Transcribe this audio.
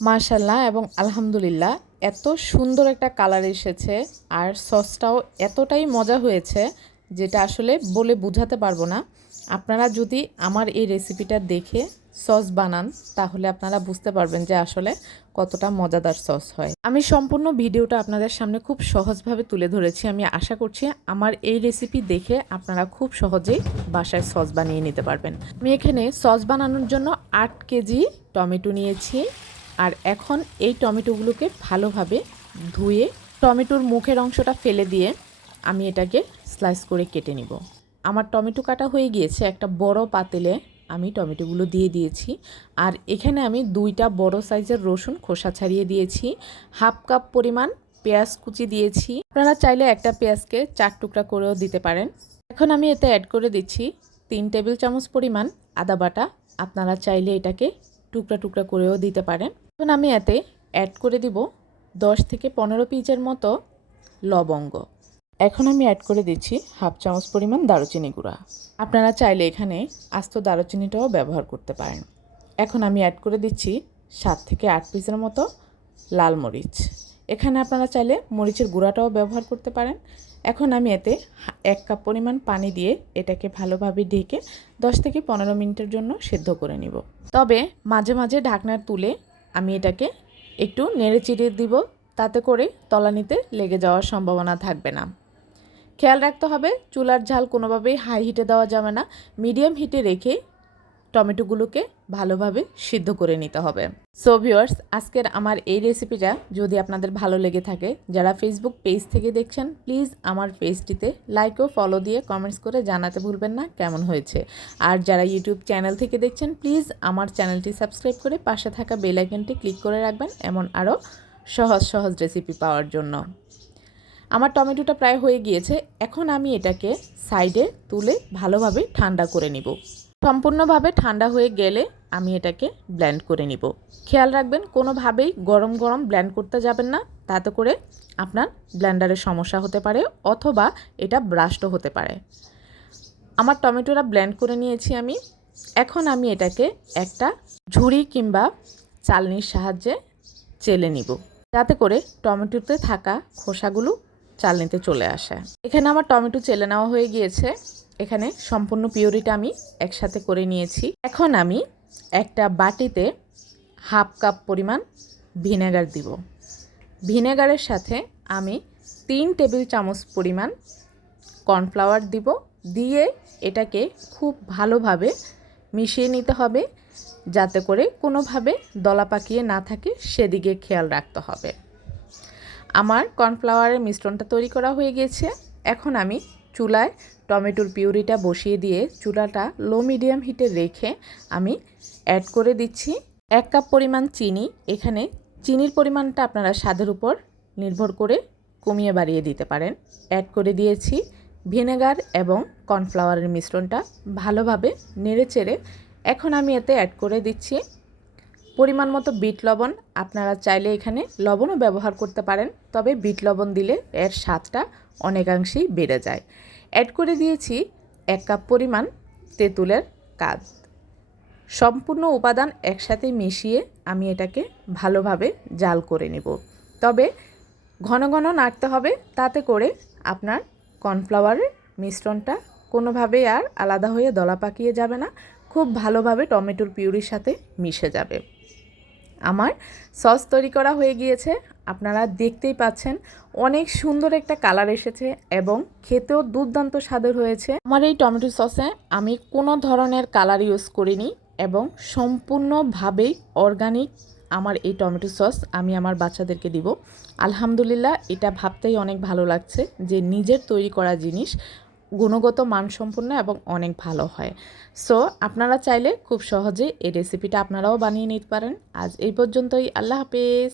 মাশাআল্লাহ এবং আলহামদুলিল্লাহ এত সুন্দর একটা কালার এসেছে আর সসটাও এতটাই মজা হয়েছে যেটা আসলে বলে বোঝাতে পারবো না। আপনারা যদি আমার এই রেসিপিটা দেখে সস বানান তাহলে আপনারা বুঝতে পারবেন যে আসলে কতটা মজাদার সস হয়। আমি সম্পূর্ণ ভিডিওটা আপনাদের সামনে খুব সহজভাবে তুলে ধরেছি। আমি আশা করছি আমার এই রেসিপি দেখে আপনারা খুব সহজেই বাসায় সস বানিয়ে নিতে পারবেন। আমি এখানে সস বানানোর জন্য 8 কেজি টমেটো নিয়েছি। আর এখন এই টমেটোগুলোকে ভালোভাবে ধুয়ে টমেটোর মুখের অংশটা ফেলে দিয়ে আমি এটাকে স্লাইস করে কেটে নিব। আমার টমেটো কাটা হয়ে গিয়েছে। একটা বড় পাতিলে আমি টমেটোগুলো দিয়ে দিয়েছি। আর এখানে আমি 2টা বড় সাইজের রসুন খোসা ছাড়িয়ে দিয়েছি। হাফ কাপ পরিমাণ পেঁয়াজ কুচি দিয়েছি। আপনারা চাইলে একটা পেঁয়াজকে 4 টুকরা করেও দিতে পারেন। এখন আমি এতে অ্যাড করে দিচ্ছি 3 টেবিল চামচ পরিমাণ আদা বাটা। আপনারা চাইলে এটাকে টুকরা টুকরা করেও দিতে পারেন। এখন আমি এতে অ্যাড করে দিব 10 থেকে 15 পিসের মতো লবঙ্গ। এখন আমি অ্যাড করে দিচ্ছি হাফ চামচ পরিমাণ দারুচিনি গুঁড়া। আপনারা চাইলে এখানে আস্ত দারুচিনিটাও ব্যবহার করতে পারেন। এখন আমি অ্যাড করে দিচ্ছি 7 থেকে 8 পিসের মতো লাল মরিচ। এখানে আপনারা চাইলে মরিচের গুঁড়াটাও ব্যবহার করতে পারেন। এখন আমি এতে 1 কাপ পরিমাণ পানি দিয়ে এটাকে ভালোভাবে ঢেকে 10 থেকে 15 মিনিটের জন্য সেদ্ধ করে নিব। তবে মাঝে মাঝে ঢাকনা তুলে আমি এটাকে একটু নেড়ে চিড়ে দিব, তাতে করে তলানিতে লেগে যাওয়ার সম্ভাবনা থাকবে না। খেয়াল রাখতে হবে চুলার ঝাল কোনোভাবেই হাই হিটে দেওয়া যাবে না, মিডিয়াম হিটে রেখে টমেটোগুলোকে ভালোভাবে সিদ্ধ করে নিতে হবে। সো ভিউয়ার্স, আজকের আমার এই রেসিপিটা যদি আপনাদের ভালো লেগে থাকে, যারা ফেসবুক পেজ থেকে দেখছেন প্লিজ আমার পেজটিতে লাইক ও ফলো দিয়ে কমেন্টস করে জানাতে ভুলবেন না কেমন হয়েছে। আর যারা ইউটিউব চ্যানেল থেকে দেখছেন প্লিজ আমার চ্যানেলটি সাবস্ক্রাইব করে পাশে থাকা বেল আইকনটি ক্লিক করে রাখবেন এমন আরও সহজ সহজ রেসিপি পাওয়ার জন্য। আমার টমেটোটা প্রায় হয়ে গিয়েছে। এখন আমি এটাকে সাইডে তুলে ভালোভাবে ঠান্ডা করে নিব। সম্পূর্ণভাবে ঠান্ডা হয়ে গেলে আমি এটাকে ব্লেন্ড করে নিব। খেয়াল রাখবেন কোনোভাবেই গরম গরম ব্লেন্ড করতে যাবেন না, তাতে করে আপনার ব্লেন্ডারের সমস্যা হতে পারে অথবা এটা ব্রাস্টও হতে পারে। আমার টমেটোটা ব্লেন্ড করে নিয়েছি আমি। এখন আমি এটাকে একটা ঝুড়ি কিংবা চালনির সাহায্যে চেলে নিব, যাতে করে টমেটোতে থাকা খোসাগুলো চালনিতে চলে আসে। এখানে আমার টমেটো চেলে নেওয়া হয়ে গিয়েছে। এখানে সম্পূর্ণ পিউরিটা আমি একসাথে করে নিয়েছি। এখন আমি একটা বাটিতে হাফ কাপ পরিমাণ ভিনেগার দিব। ভিনেগারের সাথে আমি 3 টেবিল চামচ পরিমাণ কর্নফ্লাওয়ার দিব। দিয়ে এটাকে খুব ভালোভাবে মিশিয়ে নিতে হবে, যাতে করে কোনোভাবে দলা পাকিয়ে না থাকে সেদিকে খেয়াল রাখতে হবে। আমার কর্নফ্লাওয়ারের মিশ্রণটা তৈরি করা হয়ে গিয়েছে। এখন আমি চুলায় টমেটোর পিউরিটা বসিয়ে দিয়ে চুলাটা লো মিডিয়াম হিটে রেখে আমি অ্যাড করে দিচ্ছি 1 কাপ পরিমাণ চিনি। এখানে চিনির পরিমাণটা আপনারা স্বাদের উপর নির্ভর করে কমিয়ে বাড়িয়ে দিতে পারেন। অ্যাড করে দিয়েছি ভিনেগার এবং কর্নফ্লাওয়ারের মিশ্রণটা ভালোভাবে নেড়েচেড়ে এখন আমি এতে অ্যাড করে দিচ্ছি পরিমাণ মতো বিট লবণ। আপনারা চাইলে এখানে লবণও ব্যবহার করতে পারেন, তবে বিট লবণ দিলে এর স্বাদটা অনেকাংশেই বেড়ে যায়। অ্যাড করে দিয়েছি 1 কাপ পরিমাণ তেঁতুলের কাদ। সম্পূর্ণ উপাদান একসাথে মিশিয়ে আমি এটাকে ভালোভাবে জাল করে নেব। তবে ঘন ঘন নাড়তে হবে, তাতে করে আপনার কর্নফ্লাওয়ারের মিশ্রণটা কোনোভাবেই আর আলাদা হয়ে দলা পাকিয়ে যাবে না, খুব ভালোভাবে টমেটোর পিউরির সাথে মিশে যাবে। আমার সস তৈরি করা হয়ে গিয়েছে। আপনারা দেখতেই পাচ্ছেন অনেক সুন্দর একটা কালার এসেছে এবং খেতেও দুর্দান্ত স্বাদের হয়েছে। আমার এই টমেটো সসে আমি কোনো ধরনের কালার ইউজ করিনি এবং সম্পূর্ণভাবেই অর্গানিক আমার এই টমেটো সস আমি আমার বাচ্চাদেরকে দিব। আলহামদুলিল্লাহ, এটা ভাবতেই অনেক ভালো লাগছে যে নিজের তৈরি করা জিনিস গুণগত মানসম্পন্ন এবং অনেক ভালো হয়। সো আপনারা চাইলে খুব সহজে এই রেসিপিটা আপনারাও বানিয়ে নিতে পারেন। আজ এই পর্যন্তই। আল্লাহ হাফেজ।